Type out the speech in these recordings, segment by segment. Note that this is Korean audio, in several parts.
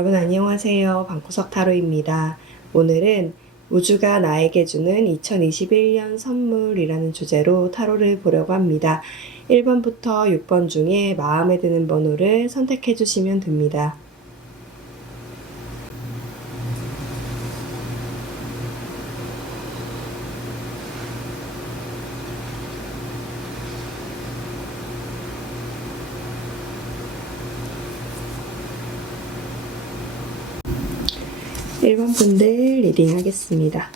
여러분 안녕하세요. 방구석 타로입니다. 오늘은 우주가 나에게 주는 2021년 선물이라는 주제로 타로를 보려고 합니다. 1번부터 6번 중에 마음에 드는 번호를 선택해 주시면 됩니다. 1번 분들 리딩 하겠습니다.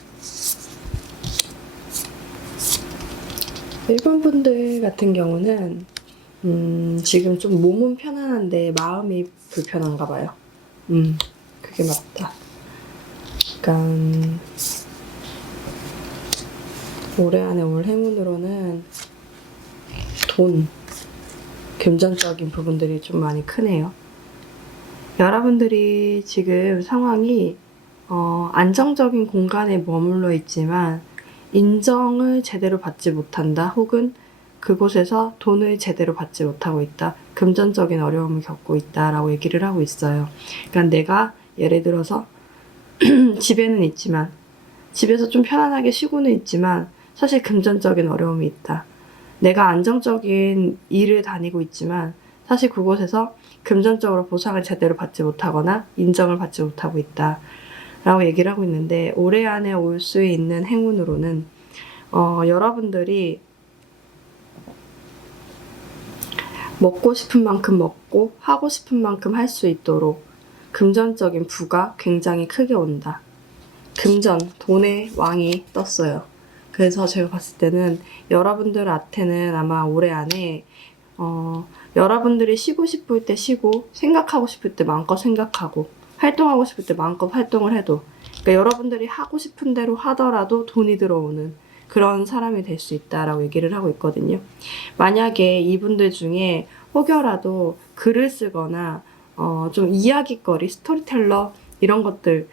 1번 분들 같은 경우는 지금 좀 몸은 편안한데 마음이 불편한가 봐요. 그게 맞다. 약간 올해 안에 올 행운으로는 돈, 금전적인 부분들이 좀 많이 크네요. 여러분들이 지금 상황이 안정적인 공간에 머물러 있지만 인정을 제대로 받지 못한다, 혹은 그곳에서 돈을 제대로 받지 못하고 있다, 금전적인 어려움을 겪고 있다라고 얘기를 하고 있어요. 그러니까 내가 예를 들어서 집에는 있지만, 집에서 좀 편안하게 쉬고는 있지만 사실 금전적인 어려움이 있다. 내가 안정적인 일을 다니고 있지만 사실 그곳에서 금전적으로 보상을 제대로 받지 못하거나 인정을 받지 못하고 있다 라고 얘기를 하고 있는데, 올해 안에 올 수 있는 행운으로는 여러분들이 먹고 싶은 만큼 먹고 하고 싶은 만큼 할 수 있도록 금전적인 부가 굉장히 크게 온다. 금전, 돈의 왕이 떴어요. 그래서 제가 봤을 때는 여러분들한테는 아마 올해 안에 여러분들이 쉬고 싶을 때 쉬고, 생각하고 싶을 때 마음껏 생각하고, 활동하고 싶을 때 마음껏 활동을 해도, 그러니까 여러분들이 하고 싶은 대로 하더라도 돈이 들어오는 그런 사람이 될 수 있다라고 얘기를 하고 있거든요. 만약에 이분들 중에 혹여라도 글을 쓰거나 좀 이야기거리, 스토리텔러 이런 것들을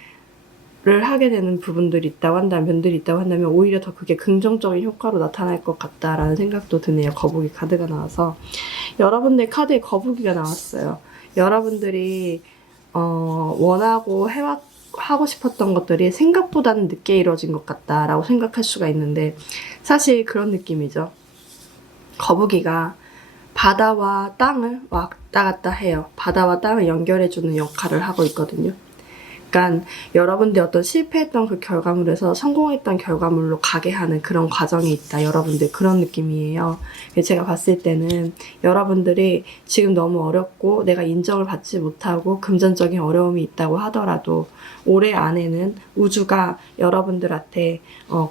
하게 되는 부분들이 있다고 한다면, 면들이 있다고 한다면 오히려 더 그게 긍정적인 효과로 나타날 것 같다라는 생각도 드네요. 거북이 카드가 나와서 여러분들 카드에 거북이가 나왔어요. 여러분들이 원하고 하고 싶었던 것들이 생각보다는 늦게 이루어진 것 같다라고 생각할 수가 있는데, 사실 그런 느낌이죠. 거북이가 바다와 땅을 왔다 갔다 해요. 바다와 땅을 연결해주는 역할을 하고 있거든요. 그러니까 여러분들이 어떤 실패했던 그 결과물에서 성공했던 결과물로 가게 하는 그런 과정이 있다. 여러분들 그런 느낌이에요. 제가 봤을 때는 여러분들이 지금 너무 어렵고 내가 인정을 받지 못하고 금전적인 어려움이 있다고 하더라도 올해 안에는 우주가 여러분들한테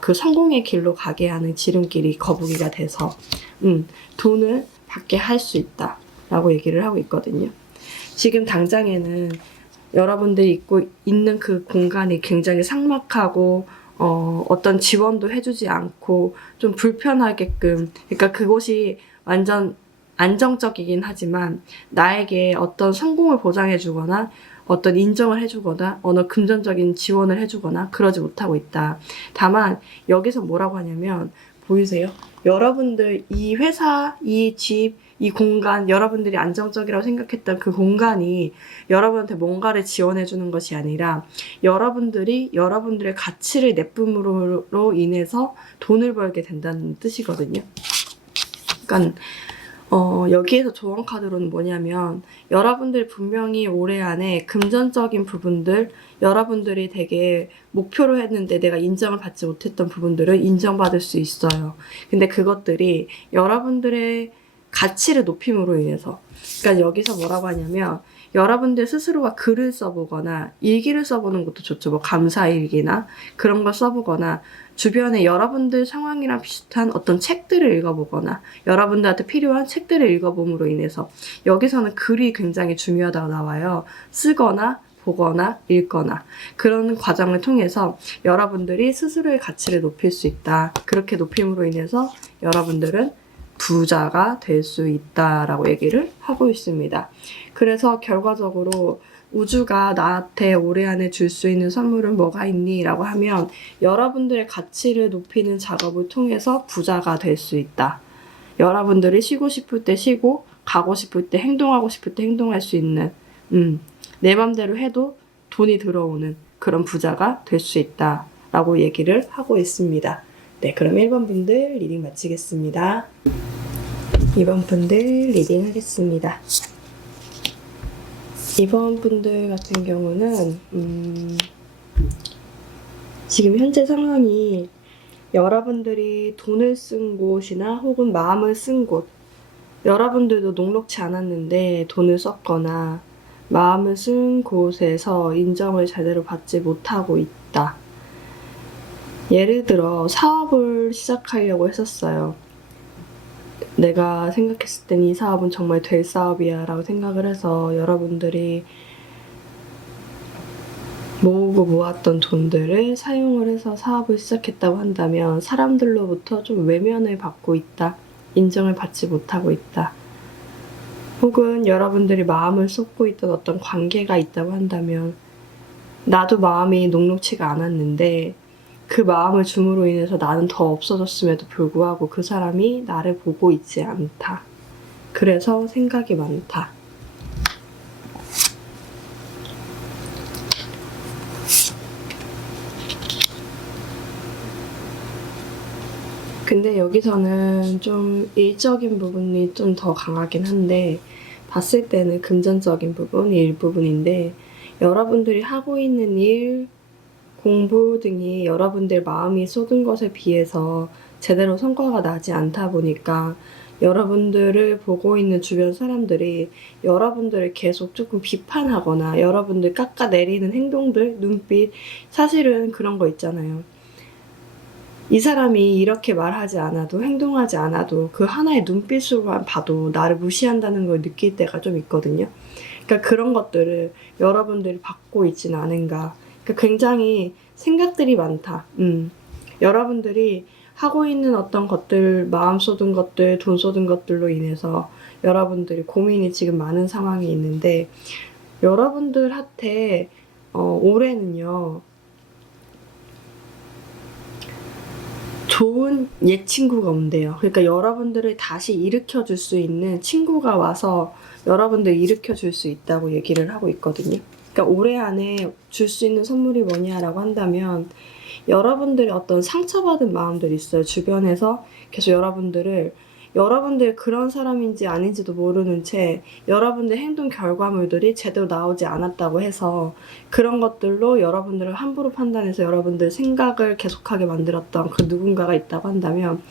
그 성공의 길로 가게 하는 지름길이 거북이가 돼서 돈을 받게 할 수 있다 라고 얘기를 하고 있거든요. 지금 당장에는 여러분들이 있는 그 공간이 굉장히 삭막하고 어떤 지원도 해주지 않고 좀 불편하게끔, 그러니까 그곳이 완전 안정적이긴 하지만 나에게 어떤 성공을 보장해주거나 어떤 인정을 해주거나 어느 금전적인 지원을 해주거나 그러지 못하고 있다. 다만 여기서 뭐라고 하냐면, 보이세요? 여러분들 이 회사, 이 집, 이 공간, 여러분들이 안정적이라고 생각했던 그 공간이 여러분한테 뭔가를 지원해주는 것이 아니라 여러분들이 여러분들의 가치를 내뿜으로 인해서 돈을 벌게 된다는 뜻이거든요. 그러니까 여기에서 조언 카드로는 뭐냐면, 여러분들 분명히 올해 안에 금전적인 부분들, 여러분들이 되게 목표로 했는데 내가 인정을 받지 못했던 부분들을 인정받을 수 있어요. 근데 그것들이 여러분들의 가치를 높임으로 인해서, 그러니까 여기서 뭐라고 하냐면, 여러분들 스스로가 글을 써보거나 일기를 써보는 것도 좋죠. 뭐 감사일기나 그런 걸 써보거나, 주변에 여러분들 상황이랑 비슷한 어떤 책들을 읽어보거나 여러분들한테 필요한 책들을 읽어봄으로 인해서, 여기서는 글이 굉장히 중요하다고 나와요. 쓰거나 보거나 읽거나 그런 과정을 통해서 여러분들이 스스로의 가치를 높일 수 있다. 그렇게 높임으로 인해서 여러분들은 부자가 될 수 있다라고 얘기를 하고 있습니다. 그래서 결과적으로 우주가 나한테 올해 안에 줄 수 있는 선물은 뭐가 있니? 라고 하면, 여러분들의 가치를 높이는 작업을 통해서 부자가 될 수 있다. 여러분들이 쉬고 싶을 때 쉬고, 가고 싶을 때 행동하고 싶을 때 행동할 수 있는 내 맘대로 해도 돈이 들어오는 그런 부자가 될 수 있다라고 얘기를 하고 있습니다. 네, 그럼 1번 분들 리딩 마치겠습니다. 2번 분들 리딩 하겠습니다. 2번 분들 같은 경우는 지금 현재 상황이 여러분들이 돈을 쓴 곳이나 혹은 마음을 쓴 곳, 여러분들도 녹록치 않았는데 돈을 썼거나 마음을 쓴 곳에서 인정을 제대로 받지 못하고 있다. 예를 들어 사업을 시작하려고 했었어요. 내가 생각했을 땐 이 사업은 정말 될 사업이야 라고 생각을 해서 여러분들이 모으고 모았던 돈들을 사용을 해서 사업을 시작했다고 한다면 사람들로부터 좀 외면을 받고 있다. 인정을 받지 못하고 있다. 혹은 여러분들이 마음을 쏟고 있던 어떤 관계가 있다고 한다면 나도 마음이 녹록치가 않았는데 그 마음을 줌으로 인해서 나는 더 없어졌음에도 불구하고 그 사람이 나를 보고 있지 않다. 그래서 생각이 많다. 근데 여기서는 좀 일적인 부분이 좀 더 강하긴 한데 봤을 때는 금전적인 부분이 일부분인데 여러분들이 하고 있는 일, 공부 등이 여러분들 마음이 쏟은 것에 비해서 제대로 성과가 나지 않다 보니까 여러분들을 보고 있는 주변 사람들이 여러분들을 계속 조금 비판하거나 여러분들 깎아내리는 행동들, 눈빛, 사실은 그런 거 있잖아요. 이 사람이 이렇게 말하지 않아도 행동하지 않아도 그 하나의 눈빛으로만 봐도 나를 무시한다는 걸 느낄 때가 좀 있거든요. 그러니까 그런 것들을 여러분들이 받고 있지는 않은가. 그러니까 굉장히 생각들이 많다. 여러분들이 하고 있는 어떤 것들, 마음 쏟은 것들, 돈 쏟은 것들로 인해서 여러분들이 고민이 지금 많은 상황이 있는데 여러분들한테 올해는요. 좋은 옛 친구가 온대요. 그러니까 여러분들을 다시 일으켜 줄 수 있는 친구가 와서 여러분들 일으켜 줄 수 있다고 얘기를 하고 있거든요. 그러니까 올해 안에 줄 수 있는 선물이 뭐냐라고 한다면 여러분들의 어떤 상처받은 마음들이 있어요. 주변에서 계속 여러분들 그런 사람인지 아닌지도 모르는 채 여러분들 행동 결과물들이 제대로 나오지 않았다고 해서 그런 것들로 여러분들을 함부로 판단해서 여러분들 생각을 계속하게 만들었던 그 누군가가 있다고 한다면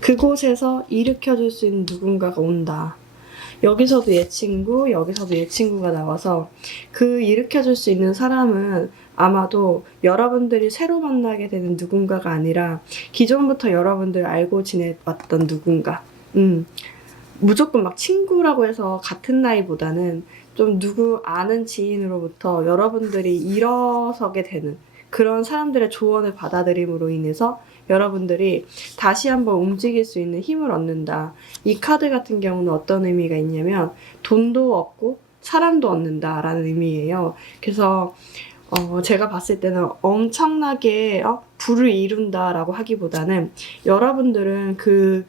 그곳에서 일으켜줄 수 있는 누군가가 온다. 여기서도 얘 친구, 여기서도 얘 친구가 나와서 그 일으켜줄 수 있는 사람은 아마도 여러분들이 새로 만나게 되는 누군가가 아니라 기존부터 여러분들 알고 지내왔던 누군가. 무조건 막 친구라고 해서 같은 나이보다는 좀 누구 아는 지인으로부터 여러분들이 일어서게 되는 그런 사람들의 조언을 받아들임으로 인해서 여러분들이 다시 한번 움직일 수 있는 힘을 얻는다. 이 카드 같은 경우는 어떤 의미가 있냐면 돈도 얻고 사람도 얻는다라는 의미예요. 그래서 제가 봤을 때는 엄청나게 부를 이룬다라고 하기보다는 여러분들은 그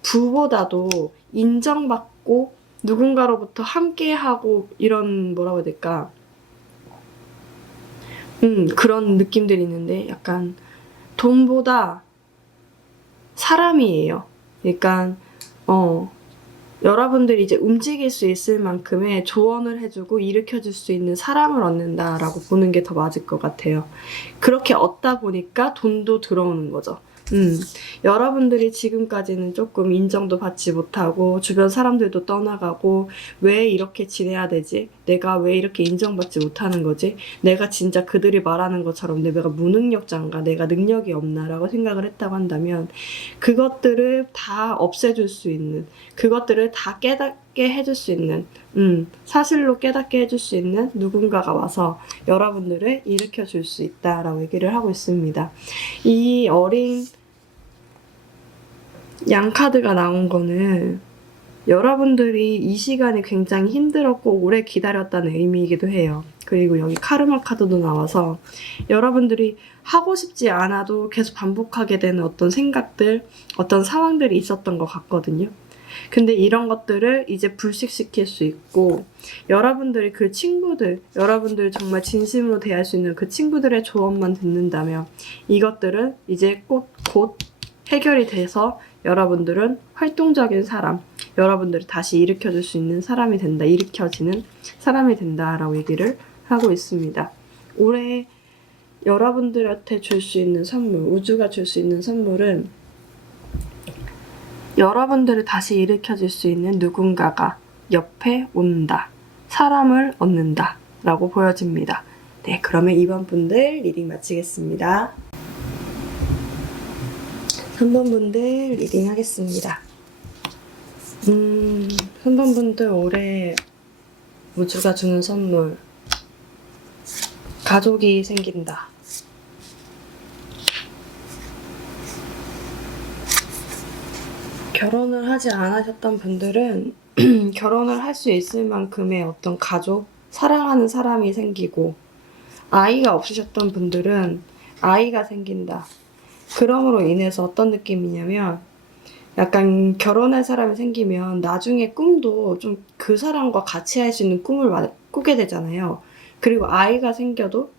부보다도 인정받고 누군가로부터 함께하고 이런 뭐라고 해야 될까? 그런 느낌들이 있는데 약간 돈보다 사람이에요. 그러니까 여러분들이 이제 움직일 수 있을 만큼의 조언을 해주고 일으켜줄 수 있는 사람을 얻는다라고 보는 게 더 맞을 것 같아요. 그렇게 얻다 보니까 돈도 들어오는 거죠. 여러분들이 지금까지는 조금 인정도 받지 못하고 주변 사람들도 떠나가고 왜 이렇게 지내야 되지? 내가 왜 이렇게 인정받지 못하는 거지? 내가 진짜 그들이 말하는 것처럼 내가 무능력자인가? 내가 능력이 없나? 라고 생각을 했다고 한다면 그것들을 다 없애줄 수 있는 그것들을 다 깨닫게 해줄 수 있는 사실로 깨닫게 해줄 수 있는 누군가가 와서 여러분들을 일으켜 줄 수 있다라고 얘기를 하고 있습니다. 이 어린 양 카드가 나온 거는 여러분들이 이 시간이 굉장히 힘들었고 오래 기다렸다는 의미이기도 해요. 그리고 여기 카르마 카드도 나와서 여러분들이 하고 싶지 않아도 계속 반복하게 되는 어떤 생각들, 어떤 상황들이 있었던 것 같거든요. 근데 이런 것들을 이제 불식시킬 수 있고, 여러분들이 그 친구들, 여러분들 정말 진심으로 대할 수 있는 그 친구들의 조언만 듣는다면 이것들은 이제 곧 해결이 돼서 여러분들은 활동적인 사람, 여러분들을 다시 일으켜줄 수 있는 사람이 된다, 일으켜지는 사람이 된다라고 얘기를 하고 있습니다. 올해 여러분들한테 줄 수 있는 선물, 우주가 줄 수 있는 선물은 여러분들을 다시 일으켜줄 수 있는 누군가가 옆에 온다, 사람을 얻는다 라고 보여집니다. 네, 그러면 2번 분들 리딩 마치겠습니다. 3번 분들 리딩 하겠습니다. 3번 분들 올해 우주가 주는 선물, 가족이 생긴다. 결혼을 하지 않으셨던 분들은 결혼을 할 수 있을 만큼의 어떤 가족, 사랑하는 사람이 생기고, 아이가 없으셨던 분들은 아이가 생긴다. 그럼으로 인해서 어떤 느낌이냐면, 약간 결혼할 사람이 생기면 나중에 꿈도 좀 그 사람과 같이 할 수 있는 꿈을 꾸게 되잖아요. 그리고 아이가 생겨도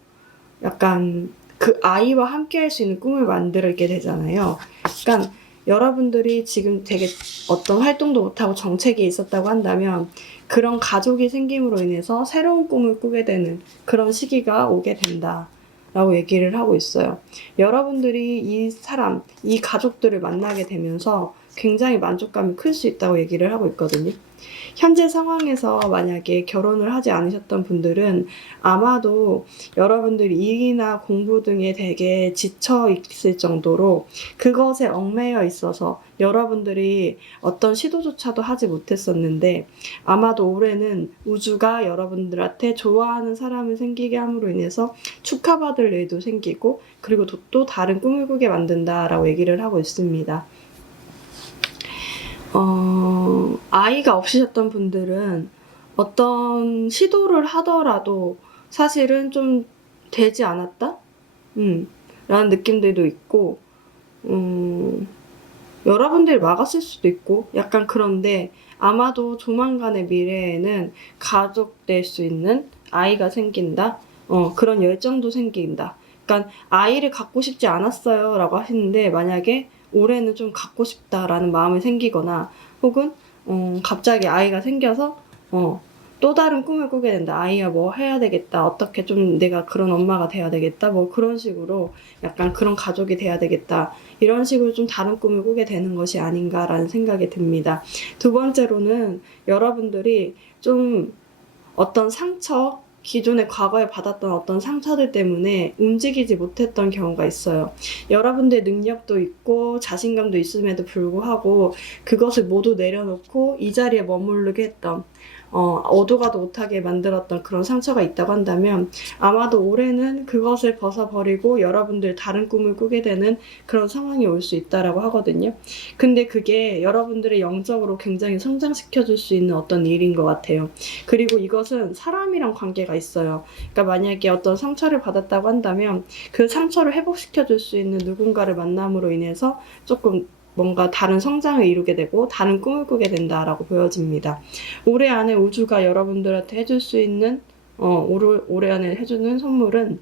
약간 그 아이와 함께 할 수 있는 꿈을 만들게 되잖아요. 그러니까 여러분들이 지금 되게 어떤 활동도 못하고 정체기에 있었다고 한다면 그런 가족이 생김으로 인해서 새로운 꿈을 꾸게 되는 그런 시기가 오게 된다라고 얘기를 하고 있어요. 여러분들이 이 사람, 이 가족들을 만나게 되면서 굉장히 만족감이 클 수 있다고 얘기를 하고 있거든요. 현재 상황에서 만약에 결혼을 하지 않으셨던 분들은 아마도 여러분들이 일이나 공부 등에 되게 지쳐 있을 정도로 그것에 얽매여 있어서 여러분들이 어떤 시도조차도 하지 못했었는데, 아마도 올해는 우주가 여러분들한테 좋아하는 사람을 생기게 함으로 인해서 축하받을 일도 생기고, 그리고 또 다른 꿈을 꾸게 만든다라고 얘기를 하고 있습니다. 아이가 없으셨던 분들은 어떤 시도를 하더라도 사실은 좀 되지 않았다? 라는 느낌들도 있고, 여러분들이 막았을 수도 있고, 약간 그런데 아마도 조만간의 미래에는 가족 될 수 있는 아이가 생긴다? 그런 열정도 생긴다. 그러니까 아이를 갖고 싶지 않았어요 라고 하시는데, 만약에 올해는 좀 갖고 싶다라는 마음이 생기거나, 혹은 갑자기 아이가 생겨서 또 다른 꿈을 꾸게 된다. 아이가 뭐 해야 되겠다. 어떻게 좀 내가 그런 엄마가 돼야 되겠다. 뭐 그런 식으로 약간 그런 가족이 돼야 되겠다. 이런 식으로 좀 다른 꿈을 꾸게 되는 것이 아닌가라는 생각이 듭니다. 두 번째로는 여러분들이 좀 어떤 상처, 기존에 과거에 받았던 어떤 상처들 때문에 움직이지 못했던 경우가 있어요. 여러분들의 능력도 있고 자신감도 있음에도 불구하고 그것을 모두 내려놓고 이 자리에 머무르게 했던, 어도 가도 못하게 만들었던 그런 상처가 있다고 한다면 아마도 올해는 그것을 벗어버리고 여러분들 다른 꿈을 꾸게 되는 그런 상황이 올 수 있다라고 하거든요. 근데 그게 여러분들의 영적으로 굉장히 성장시켜줄 수 있는 어떤 일인 것 같아요. 그리고 이것은 사람이랑 관계가 있어요. 그러니까 만약에 어떤 상처를 받았다고 한다면 그 상처를 회복시켜줄 수 있는 누군가를 만남으로 인해서 조금 뭔가 다른 성장을 이루게 되고 다른 꿈을 꾸게 된다라고 보여집니다. 올해 안에 우주가 여러분들한테 해줄 수 있는 올해 안에 해주는 선물은,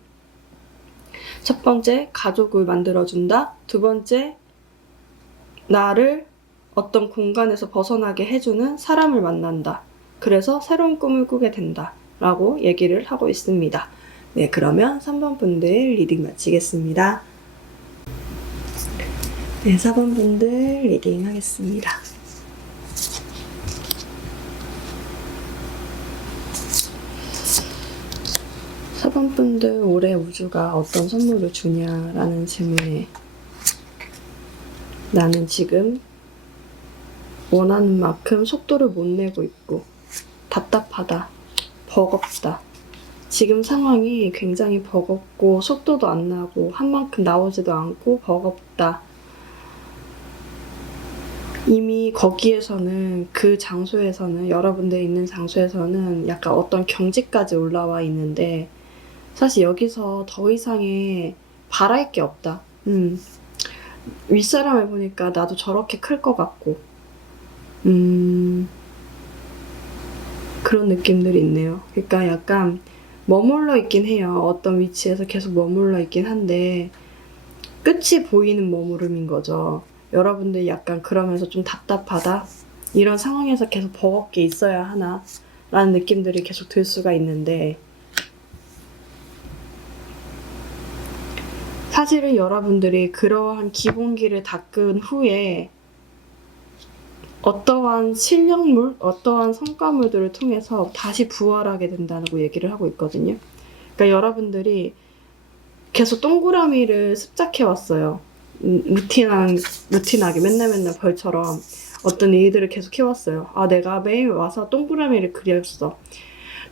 첫 번째, 가족을 만들어준다. 두 번째, 나를 어떤 공간에서 벗어나게 해주는 사람을 만난다. 그래서 새로운 꿈을 꾸게 된다 라고 얘기를 하고 있습니다. 네, 그러면 3번 분들 리딩 마치겠습니다. 네, 4번 분들 리딩 하겠습니다. 사번 분들 올해 우주가 어떤 선물을 주냐라는 질문에, 나는 지금 원하는 만큼 속도를 못 내고 있고 답답하다, 버겁다. 지금 상황이 굉장히 버겁고 속도도 안 나고 한 만큼 나오지도 않고 버겁다. 이미 거기에서는, 그 장소에서는, 여러분들 있는 장소에서는 약간 어떤 경지까지 올라와 있는데 사실 여기서 더 이상의 바랄 게 없다. 윗사람을 보니까 나도 저렇게 클 것 같고, 그런 느낌들이 있네요. 그러니까 약간 머물러 있긴 해요. 어떤 위치에서 계속 머물러 있긴 한데 끝이 보이는 머무름인 거죠. 여러분들 약간 그러면서 좀 답답하다? 이런 상황에서 계속 버겁게 있어야 하나? 라는 느낌들이 계속 들 수가 있는데 사실은 여러분들이 그러한 기본기를 닦은 후에 어떠한 실력물, 어떠한 성과물들을 통해서 다시 부활하게 된다고 얘기를 하고 있거든요. 그러니까 여러분들이 계속 동그라미를 습작해 왔어요. 루틴하게 맨날 벌처럼 어떤 일들을 계속 해왔어요. 아, 내가 매일 와서 동그라미를 그렸어.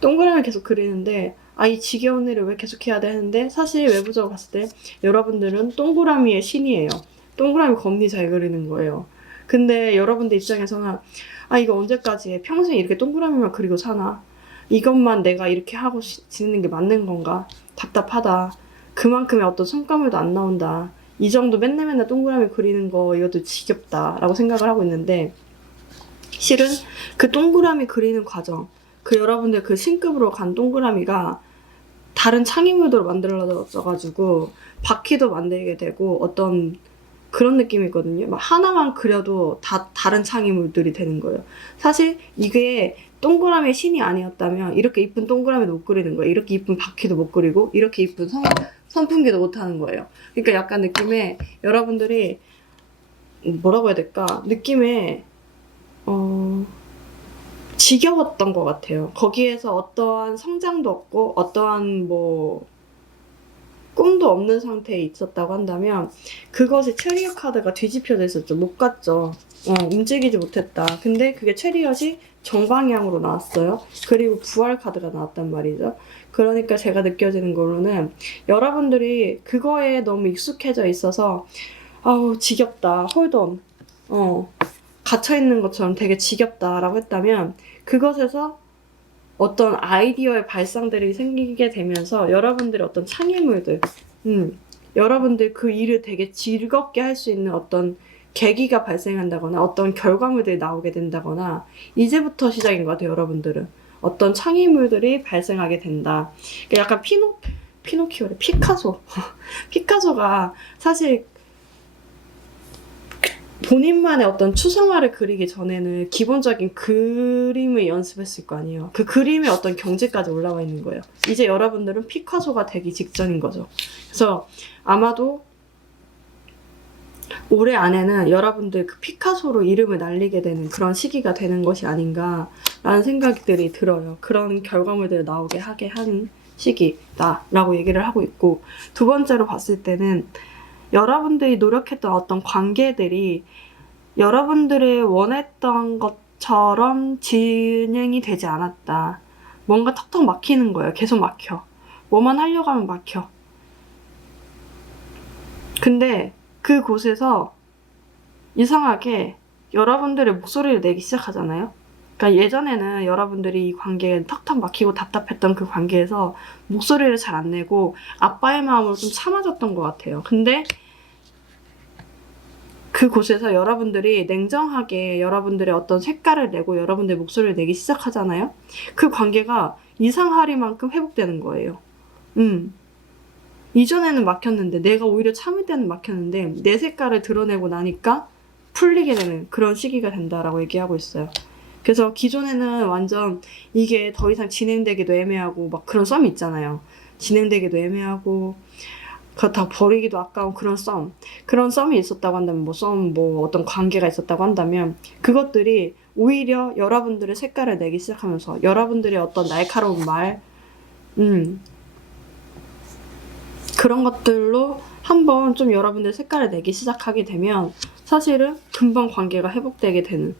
동그라미를 계속 그리는데, 아, 이 지겨운 일을 왜 계속 해야 되는데, 사실 외부적으로 봤을 때 여러분들은 동그라미의 신이에요. 동그라미 겁니 잘 그리는 거예요. 근데 여러분들 입장에서는, 아, 이거 언제까지 해? 평생 이렇게 동그라미만 그리고 사나? 이것만 내가 이렇게 하고 지내는 게 맞는 건가? 답답하다. 그만큼의 어떤 성과물도 안 나온다. 이 정도 맨날 동그라미 그리는 거 이것도 지겹다 라고 생각을 하고 있는데 실은 그 동그라미 그리는 과정, 그 여러분들 그 신급으로 간 동그라미가 다른 창의물들로 만들어져가지고 바퀴도 만들게 되고 어떤 그런 느낌이거든요. 막 하나만 그려도 다 다른 창의물들이 되는 거예요. 사실 이게 동그라미의 신이 아니었다면 이렇게 이쁜 동그라미도 못 그리는 거예요. 이렇게 이쁜 바퀴도 못 그리고 이렇게 이쁜 선풍기도 못 하는 거예요. 그러니까 약간 느낌에 여러분들이 뭐라고 해야 될까? 느낌에 지겨웠던 것 같아요. 거기에서 어떠한 성장도 없고 어떠한 뭐 꿈도 없는 상태에 있었다고 한다면 그것이 체리엇 카드가 뒤집혀져 있었죠. 못 갔죠. 움직이지 못했다. 근데 그게 체리엇이 정방향으로 나왔어요. 그리고 부활 카드가 나왔단 말이죠. 그러니까 제가 느껴지는 거로는 여러분들이 그거에 너무 익숙해져 있어서 아우 지겹다. 홀덤. 갇혀있는 것처럼 되게 지겹다라고 했다면 그것에서 어떤 아이디어의 발상들이 생기게 되면서 여러분들의 어떤 창의물들, 여러분들 그 일을 되게 즐겁게 할 수 있는 어떤 계기가 발생한다거나 어떤 결과물들이 나오게 된다거나 이제부터 시작인 것 같아요. 여러분들은 어떤 창의물들이 발생하게 된다. 약간 피노키오래 피카소. 피카소가 사실 본인만의 어떤 추상화를 그리기 전에는 기본적인 그림을 연습했을 거 아니에요. 그 그림의 어떤 경지까지 올라와 있는 거예요. 이제 여러분들은 피카소가 되기 직전인 거죠. 그래서 아마도 올해 안에는 여러분들 그 피카소로 이름을 날리게 되는 그런 시기가 되는 것이 아닌가라는 생각들이 들어요. 그런 결과물들을 나오게 하게 하는 시기다라고 얘기를 하고 있고, 두 번째로 봤을 때는 여러분들이 노력했던 어떤 관계들이 여러분들이 원했던 것처럼 진행이 되지 않았다. 뭔가 턱턱 막히는 거예요. 계속 막혀. 뭐만 하려고 하면 막혀. 근데 그곳에서 이상하게 여러분들의 목소리를 내기 시작하잖아요. 그러니까 예전에는 여러분들이 이 관계에 턱턱 막히고 답답했던 그 관계에서 목소리를 잘 안 내고 아빠의 마음으로 좀 참아줬던 것 같아요. 근데 그곳에서 여러분들이 냉정하게 여러분들의 어떤 색깔을 내고 여러분들의 목소리를 내기 시작하잖아요. 그 관계가 이상하리만큼 회복되는 거예요. 이전에는 막혔는데 내가 오히려 참을 때는 막혔는데 내 색깔을 드러내고 나니까 풀리게 되는 그런 시기가 된다라고 얘기하고 있어요. 그래서 기존에는 완전 이게 더 이상 진행되기도 애매하고 막 그런 썸이 있잖아요. 진행되기도 애매하고 그렇다고 버리기도 아까운 그런 썸이 있었다고 한다면 뭐 어떤 관계가 있었다고 한다면 그것들이 오히려 여러분들의 색깔을 내기 시작하면서 여러분들의 어떤 날카로운 말 그런 것들로 한번 좀 여러분들의 색깔을 내기 시작하게 되면 사실은 금방 관계가 회복되게 되는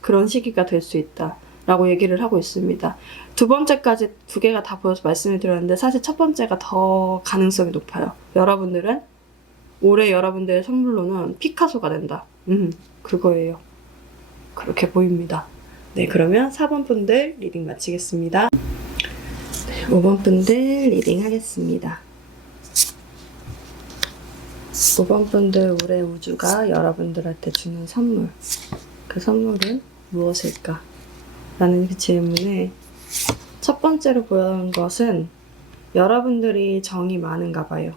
그런 시기가 될 수 있다 라고 얘기를 하고 있습니다. 두 번째까지 두 개가 다 보여서 말씀을 드렸는데 사실 첫 번째가 더 가능성이 높아요. 여러분들은 올해 여러분들의 선물로는 피카소가 된다. 그거예요. 그렇게 보입니다. 네, 그러면 4번 분들 리딩 마치겠습니다. 네, 5번 분들 리딩 하겠습니다. 5번 분들 올해 우주가 여러분들한테 주는 선물. 그 선물은 무엇일까? 라는 그 질문에 첫 번째로 보여온 것은 여러분들이 정이 많은가 봐요.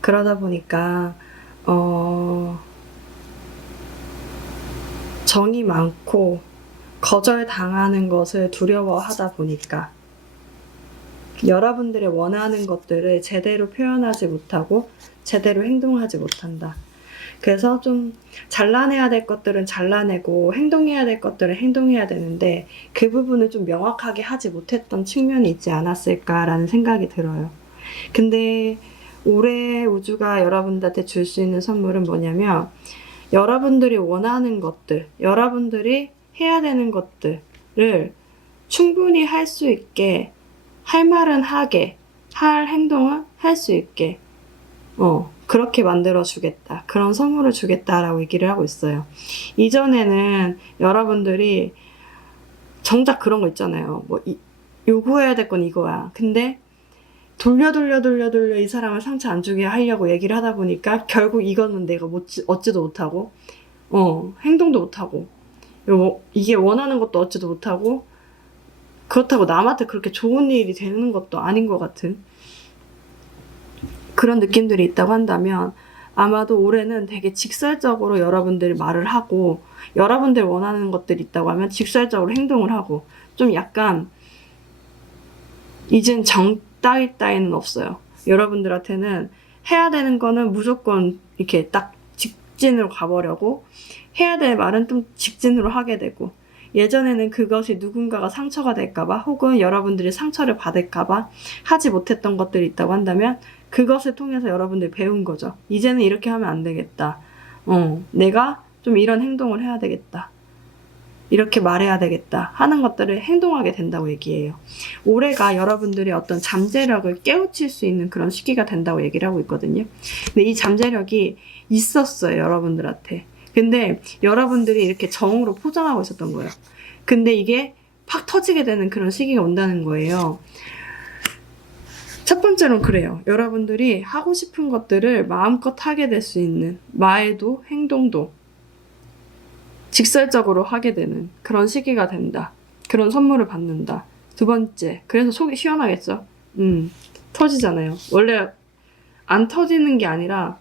그러다 보니까 정이 많고 거절당하는 것을 두려워하다 보니까 여러분들이 원하는 것들을 제대로 표현하지 못하고 제대로 행동하지 못한다. 그래서 좀 잘라내야 될 것들은 잘라내고 행동해야 될 것들은 행동해야 되는데 그 부분을 좀 명확하게 하지 못했던 측면이 있지 않았을까라는 생각이 들어요. 근데 올해 우주가 여러분들한테 줄 수 있는 선물은 뭐냐면 여러분들이 원하는 것들, 여러분들이 해야 되는 것들을 충분히 할 수 있게, 할 말은 하게, 할 행동은 할 수 있게 그렇게 만들어 주겠다. 그런 선물을 주겠다라고 얘기를 하고 있어요. 이전에는 여러분들이 정작 그런 거 있잖아요. 요구해야 될 건 이거야. 근데 돌려 이 사람을 상처 안 주게 하려고 얘기를 하다 보니까 결국 이거는 내가 얻지도 못하고 행동도 못하고 이게 원하는 것도 얻지도 못하고 그렇다고 남한테 그렇게 좋은 일이 되는 것도 아닌 것 같은 그런 느낌들이 있다고 한다면 아마도 올해는 되게 직설적으로 여러분들이 말을 하고 여러분들 원하는 것들이 있다고 하면 직설적으로 행동을 하고 좀 약간 이젠 정 따위는 없어요. 여러분들한테는 해야 되는 거는 무조건 이렇게 딱 직진으로 가버려고 해야 될 말은 좀 직진으로 하게 되고 예전에는 그것이 누군가가 상처가 될까봐 혹은 여러분들이 상처를 받을까봐 하지 못했던 것들이 있다고 한다면 그것을 통해서 여러분들이 배운 거죠. 이제는 이렇게 하면 안 되겠다. 내가 좀 이런 행동을 해야 되겠다. 이렇게 말해야 되겠다 하는 것들을 행동하게 된다고 얘기해요. 올해가 여러분들의 어떤 잠재력을 깨우칠 수 있는 그런 시기가 된다고 얘기를 하고 있거든요. 근데 이 잠재력이 있었어요, 여러분들한테. 근데 여러분들이 이렇게 정으로 포장하고 있었던 거예요. 근데 이게 팍 터지게 되는 그런 시기가 온다는 거예요. 첫 번째로는 그래요. 여러분들이 하고 싶은 것들을 마음껏 하게 될 수 있는 말도 행동도 직설적으로 하게 되는 그런 시기가 된다. 그런 선물을 받는다. 두 번째, 그래서 속이 시원하겠죠? 터지잖아요. 원래 안 터지는 게 아니라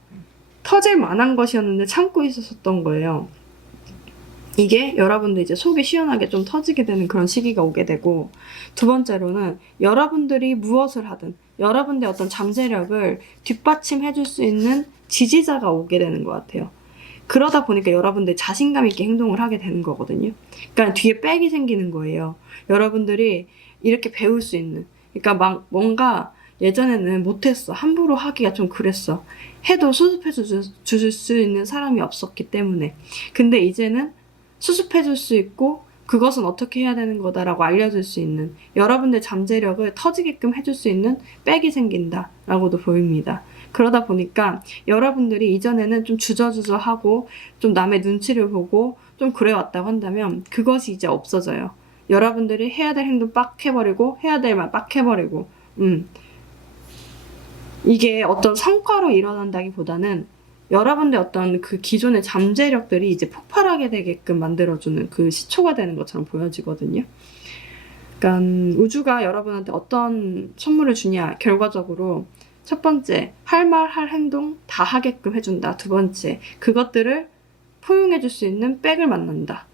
터질 만한 것이었는데 참고 있었던 거예요. 이게 여러분들 이제 속이 시원하게 좀 터지게 되는 그런 시기가 오게 되고 두 번째로는 여러분들이 무엇을 하든 여러분들의 어떤 잠재력을 뒷받침해 줄 수 있는 지지자가 오게 되는 것 같아요. 그러다 보니까 여러분들 자신감 있게 행동을 하게 되는 거거든요. 그러니까 뒤에 백이 생기는 거예요. 여러분들이 이렇게 배울 수 있는. 그러니까 막 뭔가 예전에는 못했어. 함부로 하기가 좀 그랬어. 해도 수습해 줄 수 있는 사람이 없었기 때문에. 근데 이제는 수습해 줄 수 있고 그것은 어떻게 해야 되는 거다라고 알려줄 수 있는 여러분들 잠재력을 터지게끔 해줄 수 있는 백이 생긴다라고도 보입니다. 그러다 보니까 여러분들이 이전에는 좀 주저주저하고 좀 남의 눈치를 보고 좀 그래왔다고 한다면 그것이 이제 없어져요. 여러분들이 해야 될 행동 빡 해버리고 해야 될 말 빡 해버리고 이게 어떤 성과로 일어난다기보다는 여러분들 어떤 그 기존의 잠재력들이 이제 폭발하게 되게끔 만들어주는 그 시초가 되는 것처럼 보여지거든요. 그러니까 우주가 여러분한테 어떤 선물을 주냐 결과적으로 첫 번째, 할 말, 할 행동 다 하게끔 해준다. 두 번째, 그것들을 포용해줄 수 있는 백을 만난다.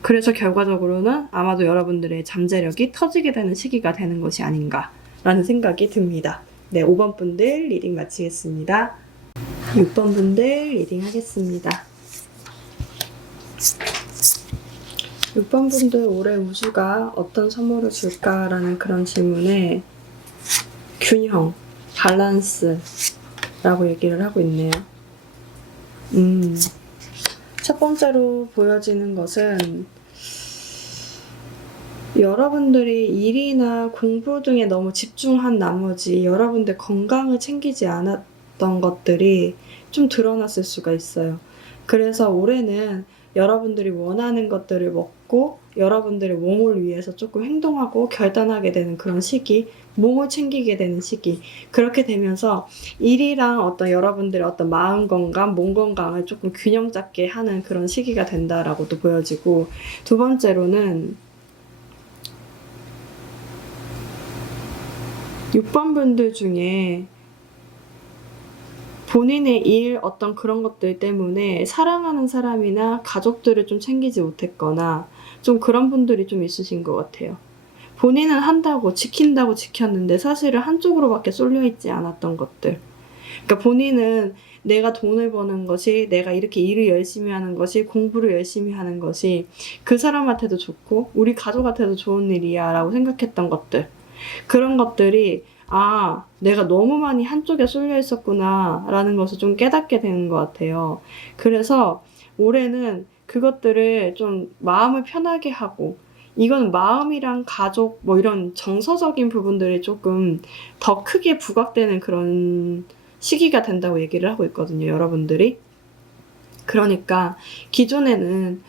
그래서 결과적으로는 아마도 여러분들의 잠재력이 터지게 되는 시기가 되는 것이 아닌가라는 생각이 듭니다. 네, 5번 분들 리딩 마치겠습니다. 6번 분들 리딩 하겠습니다. 6번 분들 올해 우주가 어떤 선물을 줄까라는 그런 질문에 균형, 밸런스라고 얘기를 하고 있네요. 첫 번째로 보여지는 것은 여러분들이 일이나 공부 등에 너무 집중한 나머지 여러분들 건강을 챙기지 않았던 것들이 좀 드러났을 수가 있어요. 그래서 올해는 여러분들이 원하는 것들을 먹고 여러분들의 몸을 위해서 조금 행동하고 결단하게 되는 그런 시기, 몸을 챙기게 되는 시기. 그렇게 되면서 일이랑 어떤 여러분들의 어떤 마음 건강, 몸 건강을 조금 균형 잡게 하는 그런 시기가 된다라고도 보여지고, 두 번째로는 6번 분들 중에 본인의 일 어떤 그런 것들 때문에 사랑하는 사람이나 가족들을 좀 챙기지 못했거나 좀 그런 분들이 좀 있으신 것 같아요. 본인은 한다고 지킨다고 지켰는데 사실은 한쪽으로밖에 쏠려 있지 않았던 것들. 그러니까 본인은 내가 돈을 버는 것이, 내가 이렇게 일을 열심히 하는 것이, 공부를 열심히 하는 것이 그 사람한테도 좋고 우리 가족한테도 좋은 일이야 라고 생각했던 것들. 그런 것들이 내가 너무 많이 한쪽에 쏠려 있었구나 라는 것을 좀 깨닫게 되는 것 같아요. 그래서 올해는 그것들을 좀 마음을 편하게 하고, 이건 마음이랑 가족 뭐 이런 정서적인 부분들이 조금 더 크게 부각되는 그런 시기가 된다고 얘기를 하고 있거든요, 여러분들이. 그러니까 기존에는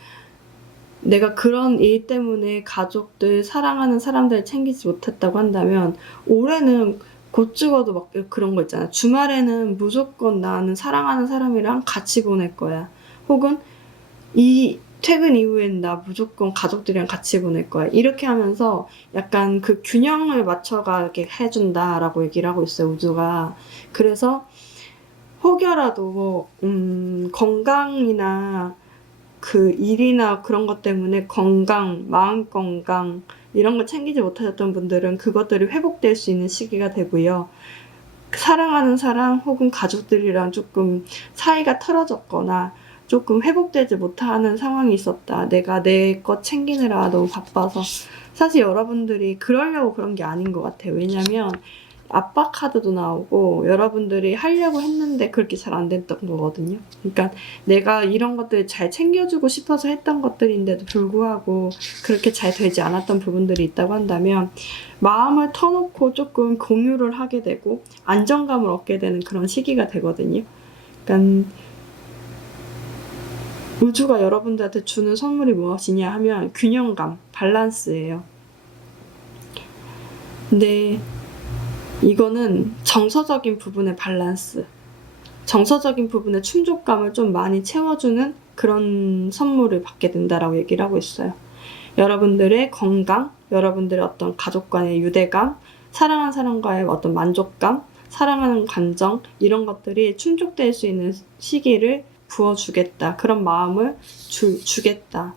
내가 그런 일 때문에 가족들, 사랑하는 사람들을 챙기지 못했다고 한다면 올해는 곧 죽어도 막 그런 거 있잖아. 주말에는 무조건 나는 사랑하는 사람이랑 같이 보낼 거야. 혹은 이 퇴근 이후엔 나 무조건 가족들이랑 같이 보낼 거야. 이렇게 하면서 약간 그 균형을 맞춰가게 해준다라고 얘기를 하고 있어요, 우주가. 그래서 혹여라도 건강이나 그 일이나 그런 것 때문에 건강, 마음 건강 이런 거 챙기지 못하셨던 분들은 그것들이 회복될 수 있는 시기가 되고요. 사랑하는 사람 혹은 가족들이랑 조금 사이가 틀어졌거나 조금 회복되지 못하는 상황이 있었다. 내가 내 것 챙기느라 너무 바빠서. 사실 여러분들이 그러려고 그런 게 아닌 것 같아요. 왜냐면 아빠 카드도 나오고 여러분들이 하려고 했는데 그렇게 잘 안 됐던 거거든요. 그러니까 내가 이런 것들 잘 챙겨주고 싶어서 했던 것들인데도 불구하고 그렇게 잘 되지 않았던 부분들이 있다고 한다면 마음을 터놓고 조금 공유를 하게 되고 안정감을 얻게 되는 그런 시기가 되거든요. 그러니까 우주가 여러분들한테 주는 선물이 무엇이냐 하면 균형감, 밸런스예요. 근데 이거는 정서적인 부분의 밸런스, 정서적인 부분의 충족감을 좀 많이 채워주는 그런 선물을 받게 된다라고 얘기를 하고 있어요. 여러분들의 건강, 여러분들의 어떤 가족 간의 유대감, 사랑하는 사람과의 어떤 만족감, 사랑하는 감정, 이런 것들이 충족될 수 있는 시기를 부어주겠다. 그런 마음을 주겠다.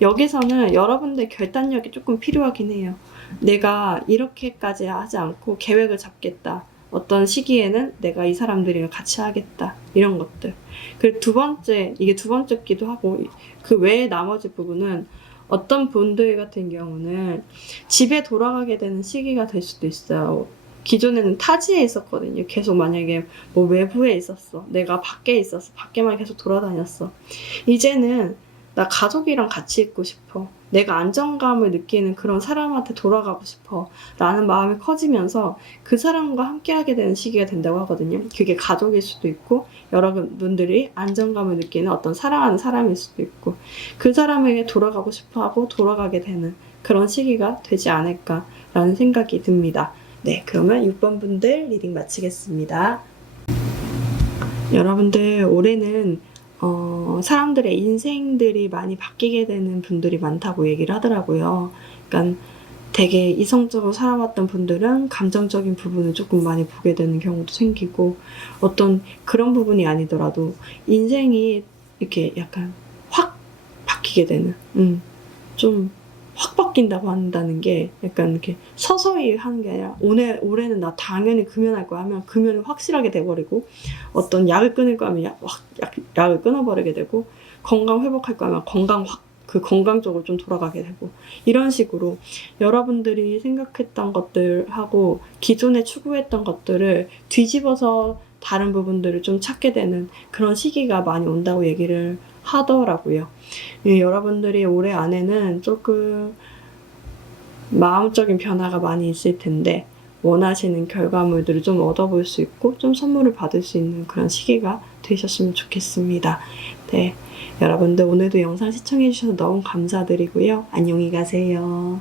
여기서는 여러분들의 결단력이 조금 필요하긴 해요. 내가 이렇게까지 하지 않고 계획을 잡겠다. 어떤 시기에는 내가 이 사람들이랑 같이 하겠다. 이런 것들. 그리고 두 번째, 이게 두 번째기도 하고, 그 외의 나머지 부분은 어떤 분들 같은 경우는 집에 돌아가게 되는 시기가 될 수도 있어요. 기존에는 타지에 있었거든요. 계속 만약에 뭐 외부에 있었어. 내가 밖에 있었어. 밖에만 계속 돌아다녔어. 이제는 나 가족이랑 같이 있고 싶어. 내가 안정감을 느끼는 그런 사람한테 돌아가고 싶어. 라는 마음이 커지면서 그 사람과 함께 하게 되는 시기가 된다고 하거든요. 그게 가족일 수도 있고, 여러분들이 안정감을 느끼는 어떤 사랑하는 사람일 수도 있고, 그 사람에게 돌아가고 싶어 하고 돌아가게 되는 그런 시기가 되지 않을까라는 생각이 듭니다. 네, 그러면 6번 분들 리딩 마치겠습니다. 여러분들 올해는 사람들의 인생들이 많이 바뀌게 되는 분들이 많다고 얘기를 하더라고요. 그러니까 되게 이성적으로 살아왔던 분들은 감정적인 부분을 조금 많이 보게 되는 경우도 생기고, 어떤 그런 부분이 아니더라도 인생이 이렇게 약간 확 바뀌게 되는, 좀 확 바뀐다고 한다는 게 약간 이렇게 서서히 하는 게 아니라 올해는 나 당연히 금연할 거야 하면 금연이 확실하게 돼버리고, 어떤 약을 끊을 거 하면 약을 끊어버리게 되고, 건강 회복할 거 하면 그 건강 쪽으로 좀 돌아가게 되고, 이런 식으로 여러분들이 생각했던 것들하고 기존에 추구했던 것들을 뒤집어서 다른 부분들을 좀 찾게 되는 그런 시기가 많이 온다고 얘기를 하더라고요. 여러분들이 올해 안에는 조금 마음적인 변화가 많이 있을 텐데, 원하시는 결과물들을 좀 얻어볼 수 있고 좀 선물을 받을 수 있는 그런 시기가 되셨으면 좋겠습니다. 네, 여러분들 오늘도 영상 시청해주셔서 너무 감사드리고요. 안녕히 가세요.